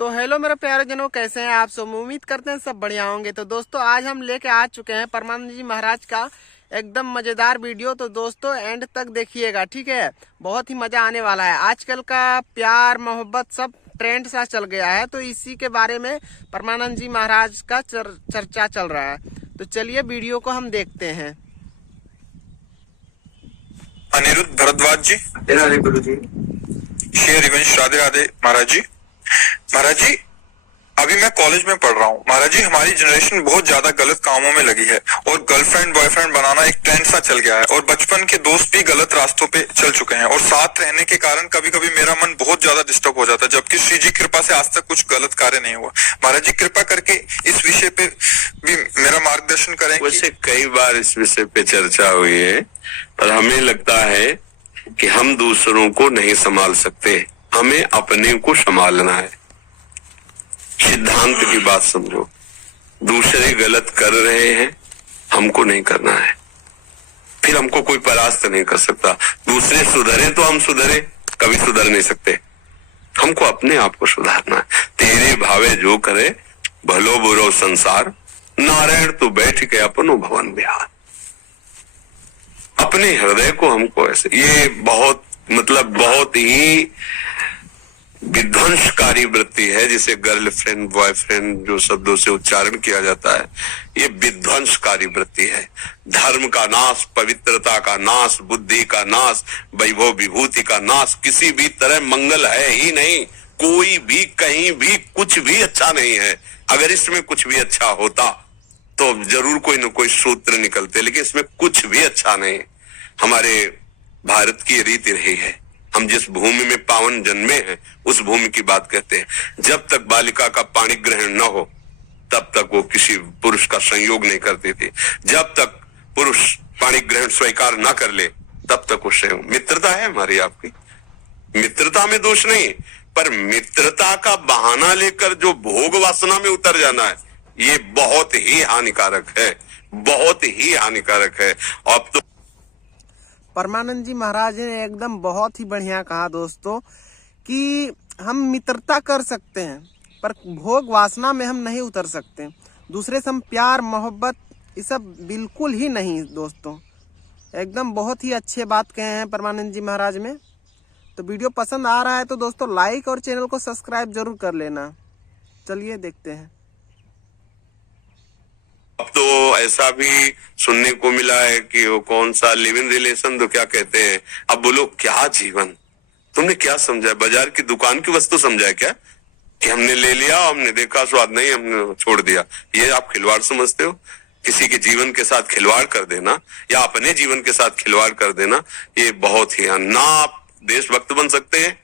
तो हेलो मेरे प्यारे जनों, कैसे हैं आप सब। उम्मीद करते हैं सब बढ़िया होंगे। तो दोस्तों आज हम लेके आ चुके हैं परमानंद जी महाराज का एकदम मज़ेदार वीडियो। तो दोस्तों एंड तक देखिएगा, ठीक है। बहुत ही मज़ा आने वाला है। आजकल का प्यार मोहब्बत सब ट्रेंड सा चल गया है, तो इसी के बारे में परमानंद जी महाराज का चर्चा चल रहा है। तो चलिए वीडियो को हम देखते हैं। अनिरुद्ध भारद्वाज जी, राधे गुरु जी। श्री हरिवंश, राधे राधे महाराज जी। महाराज जी, अभी मैं कॉलेज में पढ़ रहा हूँ। महाराज जी, हमारी जनरेशन बहुत ज्यादा गलत कामों में लगी है और गर्लफ्रेंड बॉयफ्रेंड बनाना एक ट्रेंड सा चल गया है और बचपन के दोस्त भी गलत रास्तों पे चल चुके हैं और साथ रहने के कारण कभी कभी मेरा मन बहुत ज्यादा डिस्टर्ब हो जाता है, जबकि श्री जी कृपा से आज तक कुछ गलत कार्य नहीं हुआ। महाराज जी कृपा करके इस विषय पे भी मेरा मार्गदर्शन करें। वैसे कई बार इस विषय पे चर्चा हुई है, पर हमें लगता है कि हम दूसरों को नहीं संभाल सकते, हमें अपने को संभालना है। सिद्धांत की बात समझो, दूसरे गलत कर रहे हैं, हमको नहीं करना है, फिर हमको कोई परास्त नहीं कर सकता। दूसरे सुधरे तो हम सुधरे, कभी सुधर नहीं सकते। हमको अपने आप को सुधारना है। तेरे भावे जो करे, भलो बुरो संसार, नारायण तो बैठ के अपनो भवन बिहार। अपने हृदय को हमको ऐसे, ये बहुत बहुत ही विध्वंसकारी वृत्ति है, जिसे गर्लफ्रेंड बॉयफ्रेंड जो शब्दों से उच्चारण किया जाता है, ये विध्वंसकारी वृत्ति है। धर्म का नाश, पवित्रता का नाश, बुद्धि का नाश, वैभव विभूति का नाश, किसी भी तरह मंगल है ही नहीं। कोई भी कहीं भी कुछ भी अच्छा नहीं है। अगर इसमें कुछ भी अच्छा होता तो जरूर कोई न कोई सूत्र निकलते, लेकिन इसमें कुछ भी अच्छा नहीं। हमारे भारत की रीति रही है, हम जिस भूमि में पावन जन्मे हैं उस भूमि की बात कहते हैं। जब तक बालिका का पाणी ग्रहण न हो तब तक वो किसी पुरुष का संयोग नहीं करती थी। जब तक पुरुष पाणी ग्रहण स्वीकार न कर ले तब तक वो संयोग। मित्रता है हमारी आपकी, मित्रता में दोष नहीं, पर मित्रता का बहाना लेकर जो भोग वासना में उतर जाना है, ये बहुत ही हानिकारक है, बहुत ही हानिकारक है। अब तो परमानंद जी महाराज ने एकदम बहुत ही बढ़िया कहा दोस्तों कि हम मित्रता कर सकते हैं पर भोग वासना में हम नहीं उतर सकते। दूसरे से हम प्यार मोहब्बत ये सब बिल्कुल ही नहीं दोस्तों। एकदम बहुत ही अच्छे बात कहे हैं परमानंद जी महाराज में। तो वीडियो पसंद आ रहा है तो दोस्तों लाइक और चैनल को सब्सक्राइब जरूर कर लेना। चलिए देखते हैं। अब तो ऐसा भी सुनने को मिला है कि वो कौन सा लिव इन रिलेशन तो क्या कहते हैं। अब बोलो क्या जीवन, तुमने क्या समझा? बाजार की दुकान की वस्तु समझा है क्या कि हमने ले लिया, हमने देखा स्वाद नहीं, हमने छोड़ दिया? ये आप खिलवाड़ समझते हो? किसी के जीवन के साथ खिलवाड़ कर देना या अपने जीवन के साथ खिलवाड़ कर देना, ये बहुत ही, ना आप देशभक्त बन सकते हैं,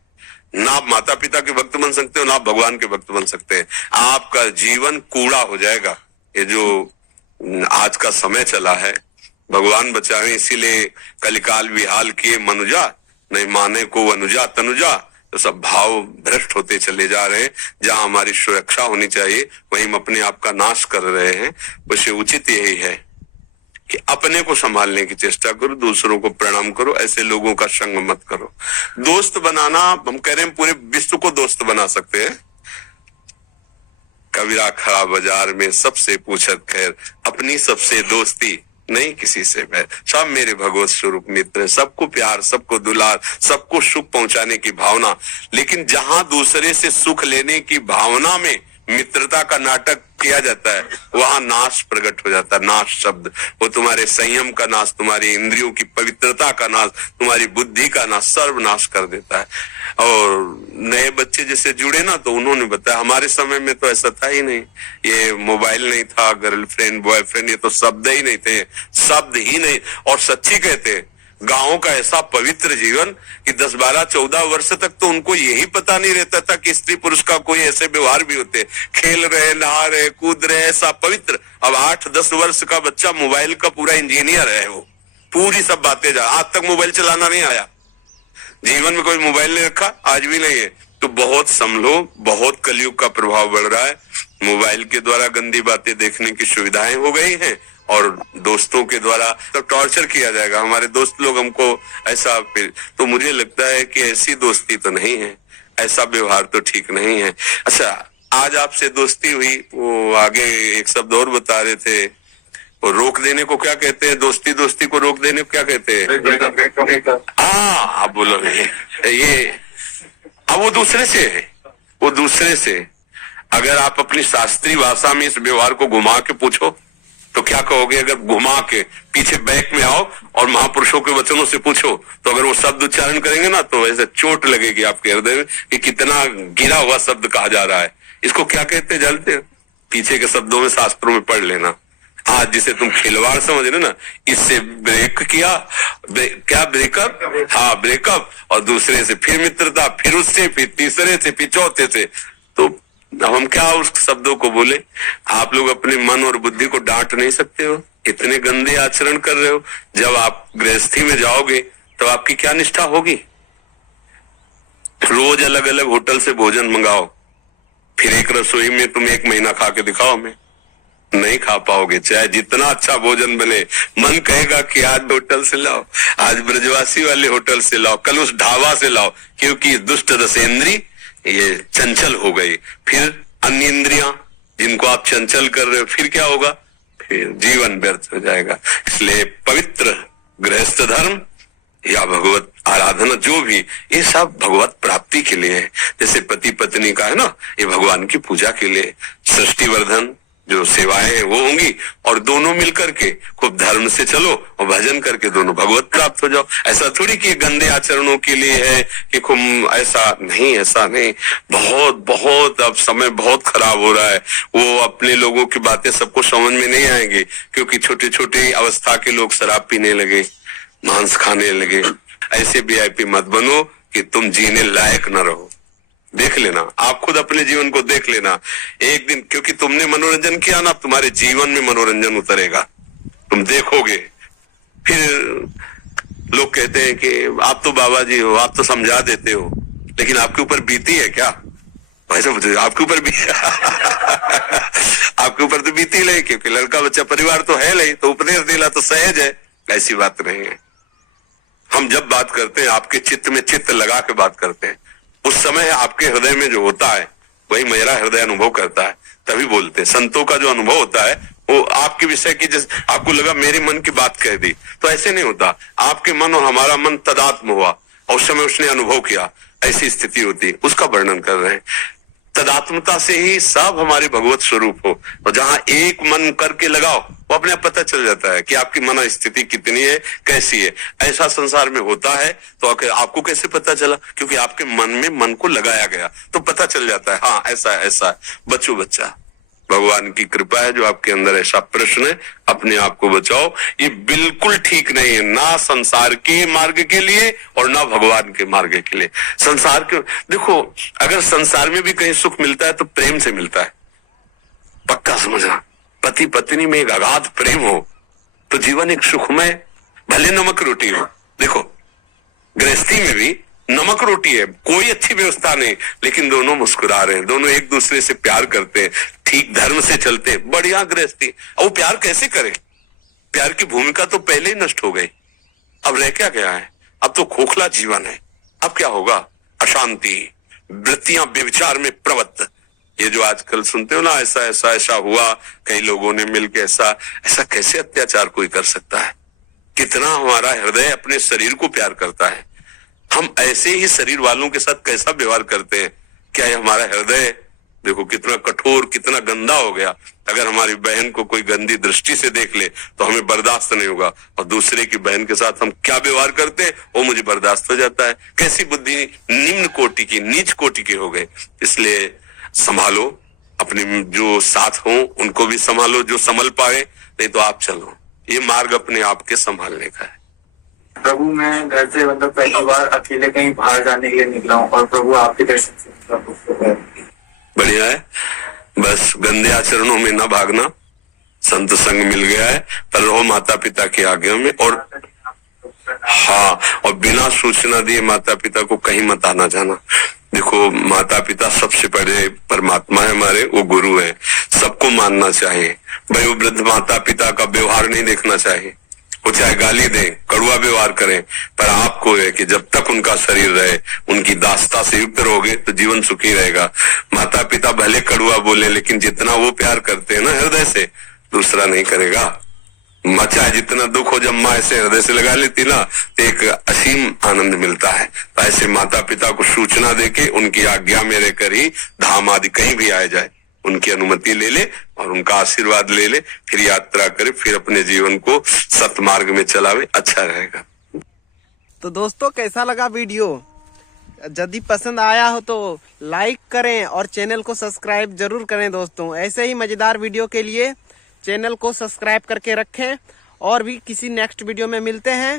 ना आप माता पिता के भक्त बन सकते हो, ना आप भगवान के भक्त बन सकते हैं। आपका जीवन कूड़ा हो जाएगा। ये जो आज का समय चला है, भगवान बचावे, इसीलिए कलिकाल विहाल किए मनुजा, नहीं माने को अनुजा तनुजा। तो सब भाव भ्रष्ट होते चले जा रहे हैं। जहां हमारी सुरक्षा होनी चाहिए वहीं हम अपने आप का नाश कर रहे हैं। वैसे उचित यही है कि अपने को संभालने की चेष्टा करो, दूसरों को प्रणाम करो, ऐसे लोगों का संग मत करो। दोस्त बनाना, हम कह रहे हैं पूरे विश्व को दोस्त बना सकते हैं। कबीरा खड़ा बाजार में सबसे पूछत खैर, अपनी सबसे दोस्ती नहीं किसी से बैर। सब मेरे भगवत स्वरूप मित्र हैं, सबको प्यार, सबको दुलार, सबको सुख पहुंचाने की भावना। लेकिन जहां दूसरे से सुख लेने की भावना में मित्रता का नाटक किया जाता है, वहां नाश प्रकट हो जाता है। नाश शब्द, वो तुम्हारे संयम का नाश, तुम्हारी इंद्रियों की पवित्रता का नाश, तुम्हारी बुद्धि का नाश, सर्वनाश कर देता है। और नए बच्चे जैसे जुड़े ना, तो उन्होंने बताया हमारे समय में तो ऐसा था ही नहीं। ये मोबाइल नहीं था, गर्लफ्रेंड बॉयफ्रेंड, ये तो शब्द ही नहीं थे, शब्द ही नहीं। और सच्ची कहते, गांवों का ऐसा पवित्र जीवन कि 10, 12, 14 वर्ष तक तो उनको यही पता नहीं रहता था कि स्त्री पुरुष का कोई ऐसे व्यवहार भी होते। खेल रहे, नहा रहे, कूद रहे, ऐसा पवित्र। अब 8, 10 वर्ष का बच्चा मोबाइल का पूरा इंजीनियर है। वो पूरी सब बातें आज तक मोबाइल चलाना नहीं आया, जीवन में कोई मोबाइल नहीं रखा, आज भी नहीं है। तो बहुत संभलो, बहुत कलयुग का प्रभाव बढ़ रहा है। मोबाइल के द्वारा गंदी बातें देखने की सुविधाएं हो गई हैं और दोस्तों के द्वारा तो टॉर्चर किया जाएगा। हमारे दोस्त लोग हमको ऐसा, फिर तो मुझे लगता है कि ऐसी दोस्ती तो नहीं है। ऐसा व्यवहार तो ठीक नहीं है। अच्छा, आज आपसे दोस्ती हुई, वो आगे एक शब्द और बता रहे थे, वो रोक देने को क्या कहते हैं? दोस्ती दोस्ती को रोक देने को क्या कहते हैं? हाँ, आप बोलो ये अब वो दूसरे से है, वो दूसरे से। अगर आप अपनी शास्त्रीय भाषा में इस व्यवहार को घुमा के पूछो तो क्या कहोगे? अगर घुमा के पीछे बैक में आओ और महापुरुषों के वचनों से पूछो तो अगर वो शब्द उच्चारण करेंगे ना तो ऐसे चोट लगेगी आपके हृदय में कि कितना गिरा हुआ शब्द कहा जा रहा है। इसको क्या कहते हैं जानते हैं? पीछे के शब्दों में शास्त्रों में पढ़ लेना। आज जिसे तुम खिलवाड़ समझ रहे ना, इससे ब्रेक किया, क्या ब्रेकअप? हाँ, ब्रेकअप। और दूसरे से फिर मित्रता, फिर उससे, फिर तीसरे से, फिर चौथे से। तो हम क्या उस शब्दों को बोले? आप लोग अपने मन और बुद्धि को डांट नहीं सकते हो, इतने गंदे आचरण कर रहे हो। जब आप गृहस्थी में जाओगे तो आपकी क्या निष्ठा होगी? रोज अलग अलग होटल से भोजन मंगाओ, फिर एक रसोई में तुम 1 महीना खा के दिखाओ, हमें नहीं खा पाओगे। चाहे जितना अच्छा भोजन बने, मन कहेगा कि आज होटल से लाओ, आज ब्रजवासी वाले होटल से लाओ, कल उस ढाबा से लाओ, क्योंकि दुष्ट रसेंद्री ये चंचल हो गई। फिर अन्य इंद्रियां जिनको आप चंचल कर रहे हो, फिर क्या होगा? फिर जीवन व्यर्थ हो जाएगा। इसलिए पवित्र गृहस्थ धर्म या भगवत आराधना जो भी, ये सब भगवत प्राप्ति के लिए है। जैसे पति पत्नी का है ना, ये भगवान की पूजा के लिए। सृष्टि वर्धन जो सेवाएं हैं वो होंगी, और दोनों मिलकर के खूब धर्म से चलो और भजन करके दोनों भगवत प्राप्त हो जाओ। ऐसा थोड़ी कि गंदे आचरणों के लिए है कि खूब, ऐसा नहीं, ऐसा नहीं। बहुत बहुत अब समय बहुत खराब हो रहा है। वो अपने लोगों की बातें सबको समझ में नहीं आएंगी, क्योंकि छोटे छोटे अवस्था के लोग शराब पीने लगे, मांस खाने लगे। ऐसे वीआईपी मत बनो कि तुम जीने लायक न रहो। देख लेना, आप खुद अपने जीवन को देख लेना एक दिन, क्योंकि तुमने मनोरंजन किया ना, तुम्हारे जीवन में मनोरंजन उतरेगा, तुम देखोगे। फिर लोग कहते हैं कि आप तो बाबा जी हो, आप तो समझा देते हो, लेकिन आपके ऊपर बीती है क्या? भाई साहब, आपके ऊपर भी आपके ऊपर तो बीती नहीं, क्योंकि लड़का बच्चा परिवार तो है नहीं, तो उपदेश देना तो सहज है। ऐसी बात नहीं है। हम जब बात करते हैं आपके चित्त में चित्त लगा के बात करते हैं, उस समय आपके हृदय में जो होता है वही मेरा हृदय अनुभव करता है, तभी बोलते हैं। संतों का जो अनुभव होता है वो आपके विषय की, जैसे आपको लगा मेरे मन की बात कह दी, तो ऐसे नहीं होता। आपके मन और हमारा मन तदात्म हुआ और उस समय उसने अनुभव किया, ऐसी स्थिति होती है, उसका वर्णन कर रहे हैं। तदात्मता से ही सब हमारे भगवत स्वरूप हो, और जहां एक मन करके लगाओ वो अपने आप पता चल जाता है कि आपकी मन स्थिति कितनी है, कैसी है। ऐसा संसार में होता है। तो आपको कैसे पता चला? क्योंकि आपके मन में मन को लगाया गया, तो पता चल जाता है, हाँ ऐसा ऐसा है। बच्चो बच्चा, भगवान की कृपा है जो आपके अंदर ऐसा प्रश्न है, अपने आप को बचाओ। ये बिल्कुल ठीक नहीं है, ना संसार के मार्ग के लिए और ना भगवान के मार्ग के लिए। संसार के, देखो, अगर संसार में भी कहीं सुख मिलता है तो प्रेम से मिलता है, पक्का समझना। पति पत्नी में एक अगाध प्रेम हो तो जीवन एक सुखमय, भले नमक रोटी हो। देखो, गृहस्थी में भी नमक रोटी है, कोई अच्छी व्यवस्था नहीं, लेकिन दोनों मुस्कुरा रहे हैं, दोनों एक दूसरे से प्यार करते हैं, ठीक धर्म से चलते हैं, बढ़िया गृहस्थी। अब वो प्यार कैसे करें? प्यार की भूमिका तो पहले ही नष्ट हो गई, अब रह क्या गया है? अब तो खोखला जीवन है। अब क्या होगा? अशांति, वृत्तियां व्यभिचार में प्रवृत्त। ये जो आजकल सुनते हो ना, ऐसा ऐसा ऐसा हुआ, कई लोगों ने मिलकर ऐसा कैसे अत्याचार कोई कर सकता है? कितना हमारा हृदय अपने शरीर को प्यार करता है, हम ऐसे ही शरीर वालों के साथ कैसा व्यवहार करते हैं? क्या ये हमारा हृदय देखो कितना कठोर, कितना गंदा हो गया। अगर हमारी बहन को कोई गंदी दृष्टि से देख ले तो हमें बर्दाश्त नहीं होगा, और दूसरे की बहन के साथ हम क्या व्यवहार करते हैं वो मुझे बर्दाश्त हो जाता है। कैसी बुद्धि निम्न कोटि की, नीच कोटि के हो गए। इसलिए संभालो, अपने जो साथ हो उनको भी संभालो, जो संभल पाए, नहीं तो आप चलो। ये मार्ग अपने आप के संभालने का है। प्रभु, मैं घर से मतलब पहली बार अकेले कहीं बाहर जाने के लिए निकला हूँ, और प्रभु आपके दर्शन से बढ़िया है। बस गंदे आचरणों में ना भागना, संत संग मिल गया है, पर रहो माता पिता की आज्ञा में। और हाँ, और बिना सूचना दिए माता पिता को कहीं मत आना जाना। देखो, माता पिता सबसे बड़े परमात्मा है हमारे, वो गुरु है, सबको मानना चाहिए भाई। वो वृद्ध माता पिता का व्यवहार नहीं देखना चाहिए, वो चाहे गाली दें, कड़वा व्यवहार करें, पर आपको है कि जब तक उनका शरीर रहे, उनकी दास्ता से युक्त रहोगे तो जीवन सुखी रहेगा। माता पिता भले कड़वा बोले, लेकिन जितना वो प्यार करते हैं ना हृदय से, दूसरा नहीं करेगा। चाहे जितना दुख हो, जब माँ ऐसे हृदय से लगा लेती ना, तो एक असीम आनंद मिलता है। तो ऐसे माता पिता को सूचना देके उनकी आज्ञा में रहकर ही धाम आदि कहीं भी आया जाए, उनकी अनुमति ले ले और उनका आशीर्वाद ले ले, फिर यात्रा करे, फिर अपने जीवन को सतमार्ग में चलावे, अच्छा रहेगा। तो दोस्तों कैसा लगा वीडियो? यदि पसंद आया हो तो लाइक करें और चैनल को सब्सक्राइब जरूर करें दोस्तों। ऐसे ही मजेदार वीडियो के लिए चैनल को सब्सक्राइब करके रखें और भी किसी नेक्स्ट वीडियो में मिलते हैं।